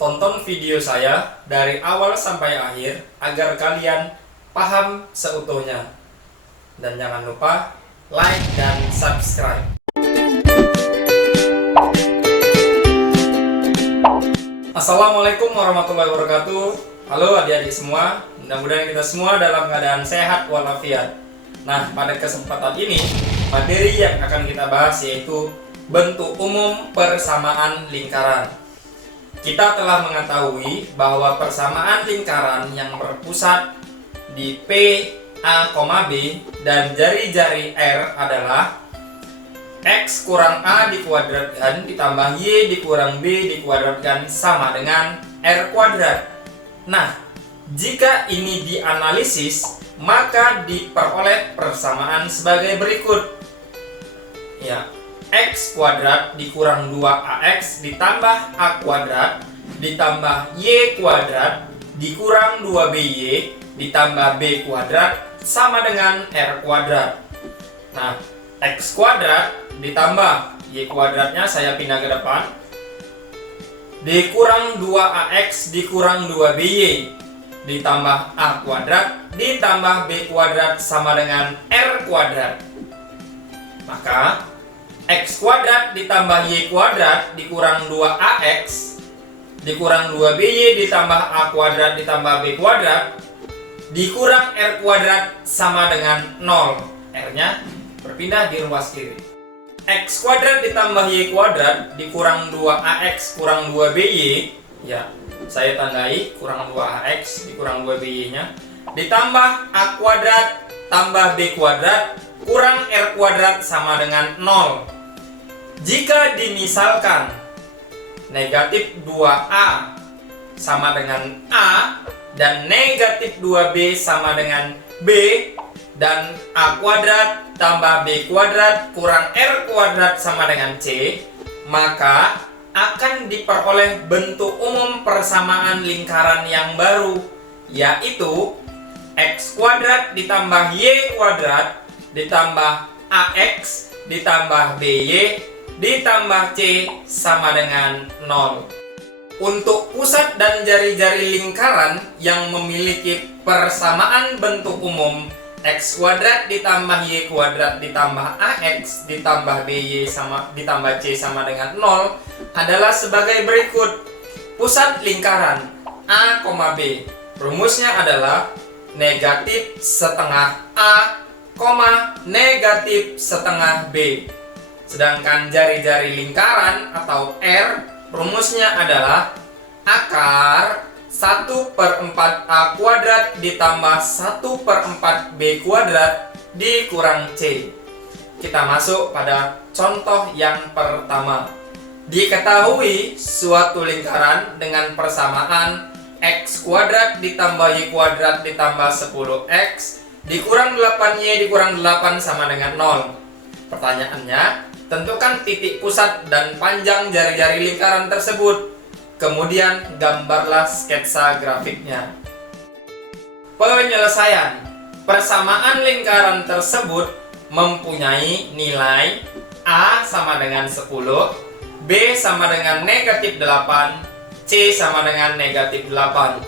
Tonton video saya dari awal sampai akhir agar kalian paham seutuhnya. Dan jangan lupa like dan subscribe. Assalamualaikum warahmatullahi wabarakatuh. Halo adik-adik semua, mudah-mudahan kita semua dalam keadaan sehat walafiat. Nah, pada kesempatan ini, materi yang akan kita bahas yaitu bentuk umum persamaan lingkaran. Kita telah mengetahui bahwa persamaan lingkaran yang berpusat di P, A, B dan jari-jari R adalah X kurang A dikuadratkan ditambah Y dikurang B dikuadratkan sama dengan R kuadrat. Nah, jika ini dianalisis, maka diperoleh persamaan sebagai berikut. Ya, X kuadrat dikurang 2AX ditambah A kuadrat ditambah Y kuadrat dikurang 2BY ditambah B kuadrat sama dengan R kuadrat. Nah, X kuadrat ditambah Y kuadratnya saya pindah ke depan dikurang 2AX dikurang 2BY ditambah A kuadrat ditambah B kuadrat sama dengan R kuadrat. Maka X kuadrat ditambah Y kuadrat dikurang 2AX dikurang 2BY ditambah A kuadrat ditambah B kuadrat dikurang R kuadrat sama dengan 0. R-nya berpindah di ruas kiri. X kuadrat ditambah Y kuadrat dikurang 2AX kurang 2BY, ya saya tandai kurang 2AX dikurang 2BY-nya, ditambah A kuadrat tambah B kuadrat kurang R kuadrat sama dengan 0. Jika dimisalkan negatif 2A sama dengan A dan negatif 2B sama dengan B dan A kuadrat tambah B kuadrat kurang R kuadrat sama dengan C, maka akan diperoleh bentuk umum persamaan lingkaran yang baru, yaitu X kuadrat ditambah Y kuadrat ditambah AX ditambah BY ditambah C sama dengan 0. Untuk pusat dan jari-jari lingkaran yang memiliki persamaan bentuk umum X kuadrat ditambah Y kuadrat ditambah AX ditambah BY ditambah C sama dengan 0 adalah sebagai berikut. Pusat lingkaran A, B. Rumusnya adalah negatif setengah A, negatif setengah B. Sedangkan jari-jari lingkaran atau R, rumusnya adalah akar 1/4 A kuadrat ditambah 1/4 B kuadrat dikurang C. Kita masuk pada contoh yang pertama. Diketahui suatu lingkaran dengan persamaan X kuadrat ditambah Y kuadrat ditambah 10X dikurang 8Y dikurang 8 sama dengan 0. Pertanyaannya, tentukan titik pusat dan panjang jari-jari lingkaran tersebut. Kemudian gambarlah sketsa grafiknya. Penyelesaian. Persamaan lingkaran tersebut mempunyai nilai A sama dengan 10, B sama dengan negatif 8, C sama dengan negatif 8.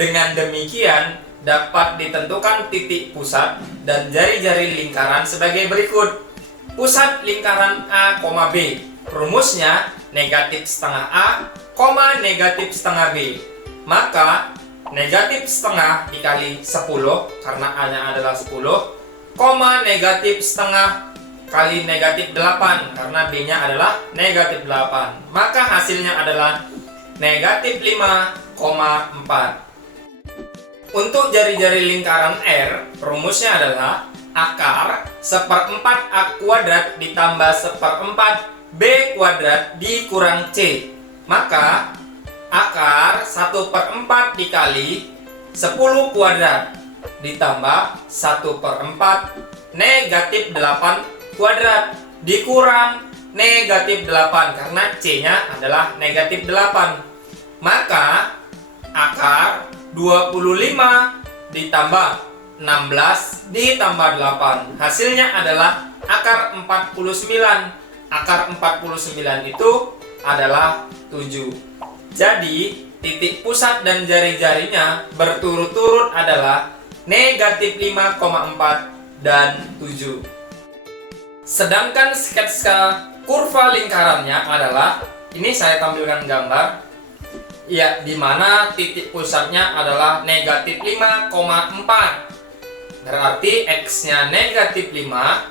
Dengan demikian dapat ditentukan titik pusat dan jari-jari lingkaran sebagai berikut. Pusat lingkaran A, B. Rumusnya negatif setengah A, negatif setengah B. Maka negatif setengah dikali 10 karena A-nya adalah 10, negatif setengah kali negatif 8 karena B-nya adalah negatif 8. Maka hasilnya adalah negatif 5,4. Untuk jari-jari lingkaran R, rumusnya adalah akar 1/4 A kuadrat ditambah 1/4 B kuadrat dikurang C. Maka akar 1/4 dikali 10 kuadrat ditambah 1/4 negatif 8 kuadrat dikurang negatif 8 karena C-nya adalah negatif 8. Maka akar 25 ditambah 16 ditambah 8. Hasilnya adalah akar 49. Akar 49 itu adalah 7. Jadi titik pusat dan jari-jarinya berturut-turut adalah negatif 5,4 dan 7. Sedangkan sketsa kurva lingkarannya adalah, ini saya tampilkan gambar, ya, di mana titik pusatnya adalah negatif 5,4. Berarti X-nya negatif 5,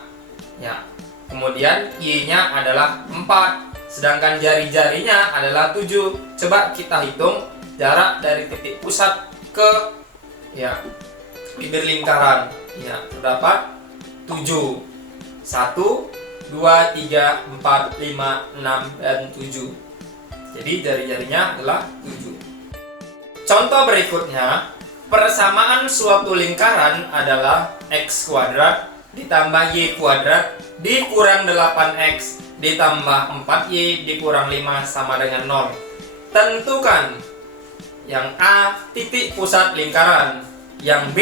ya. Kemudian Y-nya adalah 4. Sedangkan jari-jarinya adalah 7. Coba kita hitung jarak dari titik pusat ke, ya, bibir lingkaran. Ya, terdapat 7. 1, 2, 3, 4, 5, 6, dan 7. Jadi jari-jarinya adalah 7. Contoh berikutnya, persamaan suatu lingkaran adalah X kuadrat ditambah Y kuadrat dikurang 8X ditambah 4Y dikurang 5 sama dengan 0. Tentukan yang A titik pusat lingkaran, yang B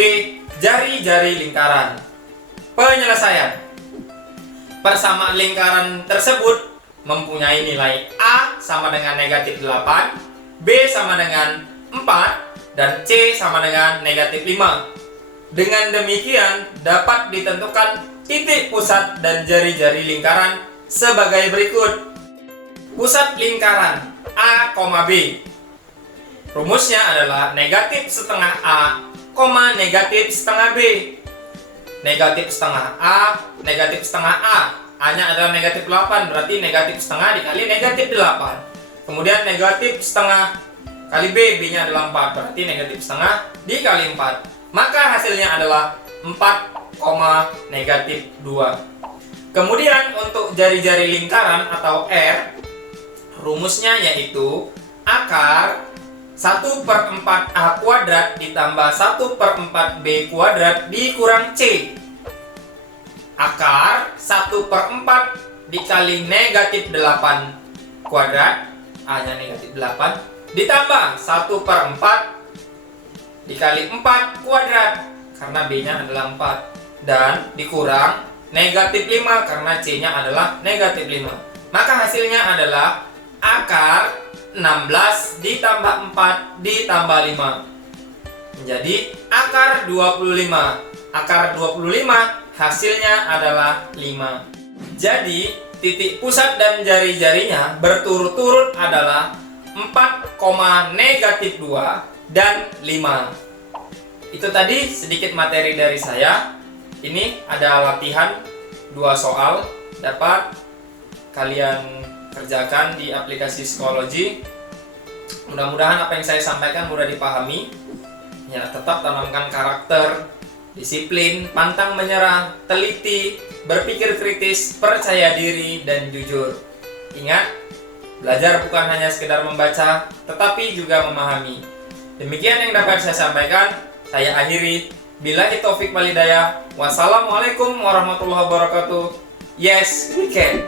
jari-jari lingkaran. Penyelesaian. Persamaan lingkaran tersebut mempunyai nilai A sama dengan negatif 8, B sama dengan 4, dan C sama dengan negatif 5. Dengan demikian dapat ditentukan titik pusat dan jari-jari lingkaran sebagai berikut. Pusat lingkaran A, B. Rumusnya adalah negatif setengah A, negatif setengah B. Negatif setengah A, negatif setengah A. A-nya adalah negatif 8, berarti negatif setengah dikali negatif 8. Kemudian negatif setengah kali B, B-nya adalah 4, berarti negatif setengah dikali 4. Maka hasilnya adalah 4, negatif 2. Kemudian untuk jari-jari lingkaran atau R, rumusnya yaitu akar 1/4 A kuadrat ditambah 1/4 B kuadrat dikurang C. Akar 1/4 dikali negatif 8 kuadrat, A-nya negatif 8, ditambah 1/4 dikali 4 kuadrat, karena B-nya adalah 4, dan dikurang negatif 5 karena C-nya adalah negatif 5. Maka hasilnya adalah akar 16 ditambah 4 ditambah 5 menjadi akar 25. Akar 25 hasilnya adalah 5. Jadi titik pusat dan jari-jarinya berturut-turut adalah 4, negatif 2 dan 5. Itu tadi sedikit materi dari saya. Ini ada latihan 2 soal, dapat kalian kerjakan di aplikasi Psikologi. Mudah-mudahan apa yang saya sampaikan mudah dipahami. Ya, tetap tanamkan karakter, disiplin, pantang menyerah, teliti, berpikir kritis, percaya diri, dan jujur. Ingat, belajar bukan hanya sekedar membaca, tetapi juga memahami. Demikian yang dapat saya sampaikan. Saya akhiri. Billahi taufik wal hidayah. Wassalamualaikum warahmatullahi wabarakatuh. Yes, we can.